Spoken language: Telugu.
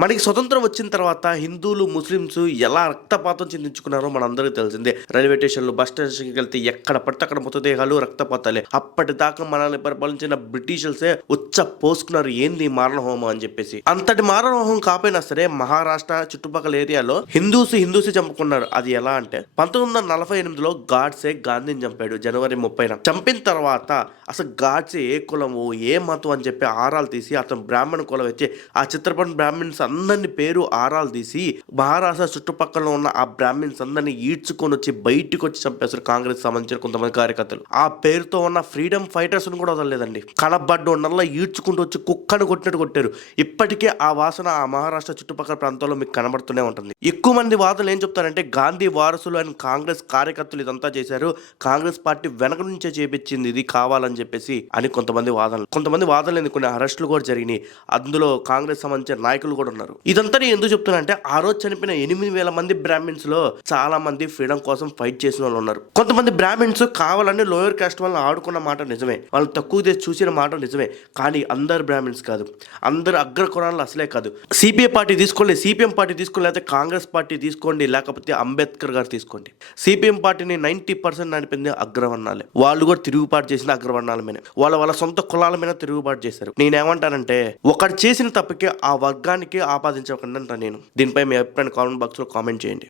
మనకి స్వతంత్రం వచ్చిన తర్వాత హిందువులు, ముస్లిమ్స్ ఎలా రక్తపాతం చెందించుకున్నారో మనందరికీ తెలిసిందే. రైల్వే స్టేషన్‌లు, బస్ స్టేషన్‌కి వెళ్తే ఎక్కడ పడితే అక్కడ మృతదేహాలు, రక్తపాతాలే. అప్పటిదాకా మనల్ని పరిపాలించిన బ్రిటిషర్సే ఉచ్చ పోసుకున్నారు ఏంది ఈ మారణహోమం అని చెప్పేసి. అంతటి మారణహోమం కాపోయినా సరే మహారాష్ట్ర చుట్టుపక్కల ఏరియాలో హిందూసే చంపుకున్నారు. అది ఎలా అంటే 1948లో గాడ్సే గాంధీని చంపాడు జనవరి 30న. చంపిన తర్వాత అసలు గాడ్సే ఏ కులము, ఏ మతం అని చెప్పి ఆరాలు తీసి అతను బ్రాహ్మణ కులం వచ్చి ఆ చిత్రపటం బ్రాహ్మిన్స్ అందరిని పేరు ఆరాలు తీసి మహారాష్ట్ర చుట్టుపక్కల ఉన్న ఆ బ్రాహ్మిన్స్ అందరినీ ఈడ్చుకొని వచ్చి బయటికి వచ్చి చంపేశారు కాంగ్రెస్ సంబంధించిన కొంతమంది కార్యకర్తలు. ఆ పేరుతో ఉన్న ఫ్రీడమ్ ఫైటర్స్ కూడా వదలలేదండి. కనబడ్డ నల్ల ఈడ్చుకుంటూ వచ్చి కుక్కను కొట్టినట్టు కొట్టారు. ఇప్పటికే ఆ వాసన ఆ మహారాష్ట్ర చుట్టుపక్కల ప్రాంతాల్లో మీకు కనబడుతూనే ఉంటుంది. ఎక్కువ మంది వాదులు ఏం చెప్తారంటే గాంధీ వారసులు అండ్ కాంగ్రెస్ కార్యకర్తలు ఇదంతా చేశారు, కాంగ్రెస్ పార్టీ వెనక నుంచే చేపించింది ఇది కావాలని చెప్పేసి అని కొంతమంది వాదనలు ఎందుకు కొన్ని అరెస్టులు కూడా జరిగినాయి. అందులో కాంగ్రెస్ సంబంధించిన నాయకులు కూడా ఉన్నారు. ఇదంతా నేను ఎందుకు చెప్తున్నా అంటే ఆ రోజు చనిపోయిన 8,000 మంది బ్రాహ్మిన్స్ లో చాలా మంది ఫ్రీడమ్ కోసం ఫైట్ చేసిన వాళ్ళు ఉన్నారు. కొంతమంది బ్రాహ్మిన్స్ కావాలని లోయర్ కాస్ట్ వాళ్ళని ఆడుకున్న మాట నిజమే, వాళ్ళు తక్కువ చేసి చూసిన మాట నిజమే. కానీ అందరు బ్రాహ్మిన్స్ కాదు, అందరు అగ్ర కులాలు అసలే కాదు. సిపిఐ పార్టీ తీసుకోండి, సిపిఎం పార్టీ తీసుకోండి, లేకపోతే కాంగ్రెస్ పార్టీ తీసుకోండి, లేకపోతే అంబేద్కర్ గారు తీసుకోండి. సిపిఎం పార్టీని 90% నడిపింది అగ్రవర్ణాలే. వాళ్ళు కూడా తిరుగుబాటు చేసిన అగ్రవర్ణాల మీద, వాళ్ళ సొంత కులాల మీద తిరుగుబాటు చేశారు. నేనేమంటానంటే ఒకటి చేసిన తప్పుకి ఆ వర్గానికి ఆపాదించకుండా నేను దీనిపై మీ అభిప్రాయాన్ని కామెంట్ బాక్స్లో కామెంట్ చేయండి.